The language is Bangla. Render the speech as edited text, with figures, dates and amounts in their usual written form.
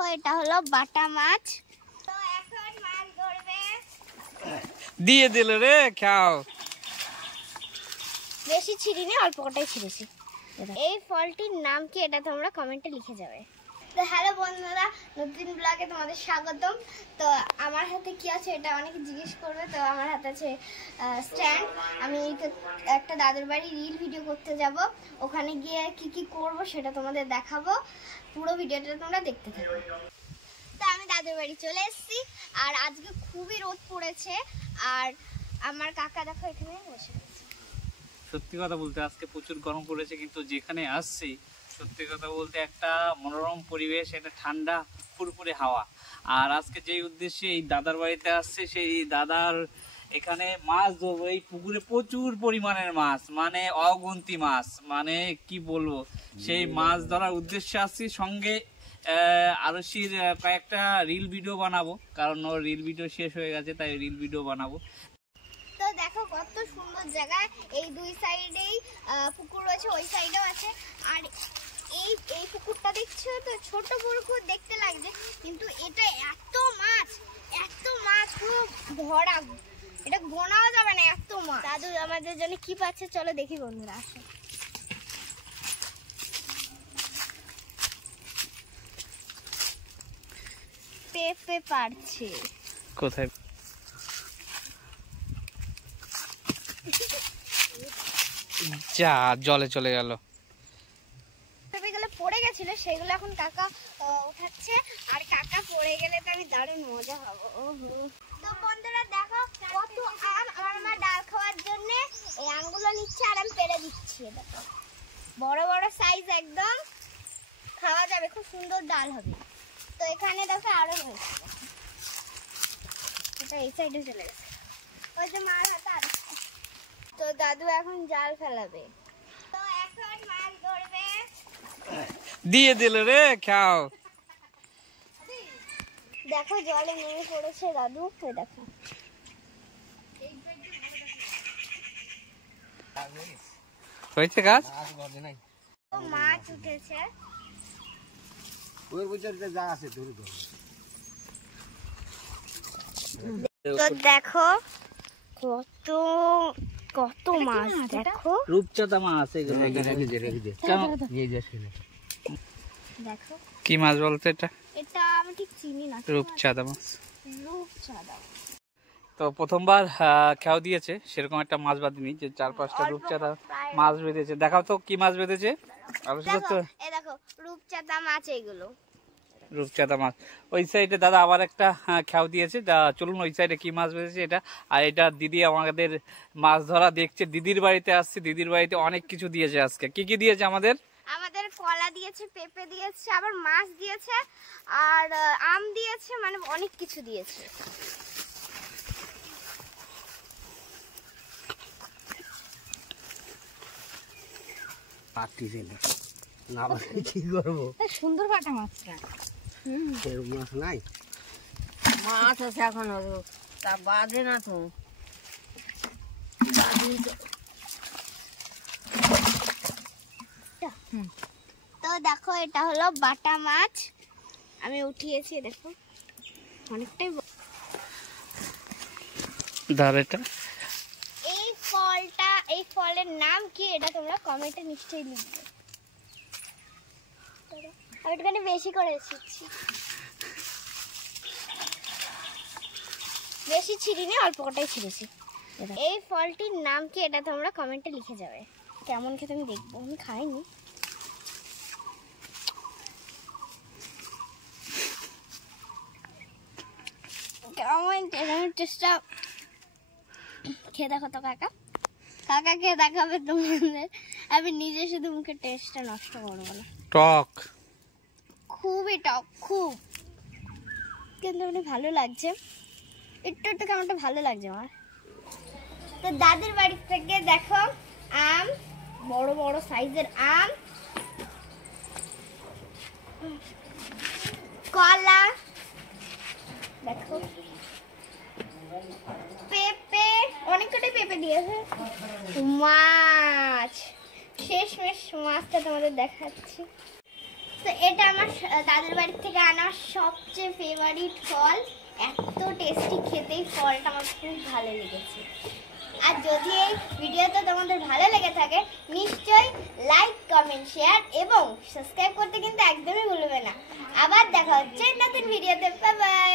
দেখো এটা হলো বাটা মাছ। তো এখন মাছ ধরবে। দিয়ে দিল রে, খাও। বেশি ছিড়িনি, অল্প কটাই ছিড়েছি। এই ফলটির নাম কি এটা তোমরা কমেন্টে লিখে যাবে। তো হ্যালো বন্ধুরা, নতুন ব্লগে তোমাদের স্বাগতম। তো আমার হাতে কি আছে এটা অনেকে জিজ্ঞেস করবে। তো আমার হাতে আছে স্ট্যান্ড। আমি একটা দাদুর বাড়ি রিল ভিডিও করতে যাব, ওখানে গিয়ে কি কি করব সেটা তোমাদের দেখাবো। পুরো ভিডিওটা তোমরা দেখতে থাকো। তো আমি দাদুর বাড়ি চলে এসেছি, আর আজকে খুবই রোদ পড়েছে। আর আমার কাকা দেখো এখানে বসে আছে। সত্যি কথা বলতে আজকে প্রচুর গরম পড়েছে, কিন্তু যেখানে আসছি সত্যি কথা বলতে একটা মনোরম পরিবেশ, একটা ঠান্ডা ফুরফুরে হাওয়া। আর আজকে যেই উদ্দেশ্যে এই দাদার বাড়িতে আসছে, সেই দাদার এখানে মাছ ধরবো। এই পুকুরে প্রচুর পরিমাণের মাছ, মানে অগুন্তি মাছ, মানে কি বলবো, সেই মাছ ধরার উদ্দেশ্যে আসছি। সঙ্গে আরশির কয়েকটা রিল ভিডিও বানাবো, কারণ ওর রিল ভিডিও শেষ হয়ে গেছে, তাই রিল ভিডিও বানাবো। তো দেখো কত সুন্দর জায়গা, এই দুই সাইডেই পুকুর রয়েছে, ওই সাইডেও আছে। আর এই পুকুরটা দেখছো তো, ছোট পুকুর দেখতে লাগছে, কিন্তু এটা এত মাছ পুরো ভরা, এটা গোনাও যাবে না, এত মাছ। দাদু আমাদের জন্য কি পাচ্ছে চলো দেখি বন্ধুরা, আসো। পেঁপে পারছে। কোথায়? যা, জলে চলে গেল। পেঁপেগুলো পড়ে গেছিল, সেগুলো এখন কাকা উঠাচ্ছে। আর কাকা পড়ে গেলে তো আমি দারুণ মজা হবো। তো বন্ধুরা দেখো কত আম, আমার মা ডাল খাওয়ার জন্য এই আমগুলো নিচ্ছে আর আমি পেড়ে দিচ্ছি। দেখো বড় বড় সাইজ, একদম খাওয়া যাবে, খুব সুন্দর ডাল হবে। তো এখানে দেখো আরো হয়েছে, এটা এই সাইডে চলে গেছে, ওই যে মার হাতে আর। তো দাদু এখন জাল ফেলাবে, তো এখন মাছ ধরবে। দিয়ে দিল রে, খাও। দেখো জলে নেমে পড়েছে দাদু, ওই দেখো। হয়েছে গাছ, মাছ উঠেছে। তো দেখো কত কত মাছ, দেখো রূপচাঁদা মাছ। দেখো কি মাছ বলতো এটা? এটা আমি ঠিক চিনি না। রূপচাঁদা মাছ। রূপচাঁদা। তো প্রথমবার খেয়াও দিয়েছে, সেরকম একটা মাছ বাঁধিনি যে 4-5টা রূপচাঁদা মাছ বেঁধেছে। দেখাও তো কি মাছ বেঁধেছে। দেখো এই দেখো রূপচাঁদা মাছ, এইগুলো রূপচাঁদা মাছ। ওই সাইডে দাদা আবার একটা খেয়াও দিয়েছে। চলুন ওই সাইডে কি মাছ বেঁধেছে এটা। আর এটা দিদি আমাদের মাছ ধরা দেখছে, দিদির বাড়িতে আসছে। দিদির বাড়িতে অনেক কিছু দিয়েছে আজকে। কি কি দিয়েছে আমাদের? আমাদের কলা দিয়েছে, পেঁপে দিয়েছে, আবার মাছ দিয়েছে, আর আম দিয়েছে, মানে অনেক কিছু দিয়েছে। সুন্দর কাটা মাছটা। মাছ নাই, মাছ আছে এখনো, তা বাজে না তো। তো দেখো এটা হলো বাটা মাছ, আমি উঠিয়েছি। দেখো অনেকটাই ধারেটা। এই ফলের নাম কি এটা তোমরা কমেন্টে নিশ্চয়ই লিখবে। আমি একটুখানি বেশি করে ছিঁড়ছি, বেশি ছিঁড়িনি, অল্প কটাই ছিঁড়েছি। এই ফলটির নাম কি এটা তোমরা কমেন্টে লিখে যাবে। কেমন খেতে আমি দেখবো, আমি খাইনি। কেমন টেস্টটা খেয়ে দেখো তো কাকা। কাকাকে দেখাবে তোমাদের, আমি নিজে শুধু মুখে টেস্টটা নষ্ট করবো না। টক, খুবই টক, খুব, কিন্তু মানে ভালো লাগছে, একটু একটু কেমনটা ভালো লাগছে আমার। তো দাদির বাড়ি থেকে দেখো আম, বড় বড় সাইজের আম, কলা, দেখো পেঁপে, অনেক কটাই পেঁপে দিয়েছে, মাছ, শেষমেশ মাছটা তোমাদের দেখাচ্ছি। তো এটা আমার দাদুর বাড়ি থেকে আনা সবচেয়ে ফেভারিট ফল। এত টেস্টি খেতেই ফলটা আমার খুব ভালো লেগেছে। আর যদি এই ভিডিওটা তোমাদের ভালো লেগে থাকে নিশ্চয়ই লাইক, কমেন্ট, শেয়ার এবং সাবস্ক্রাইব করতে কিন্তু একদমই ভুলবে না। আবার দেখা হচ্ছে নতুন ভিডিওতে। Bye bye.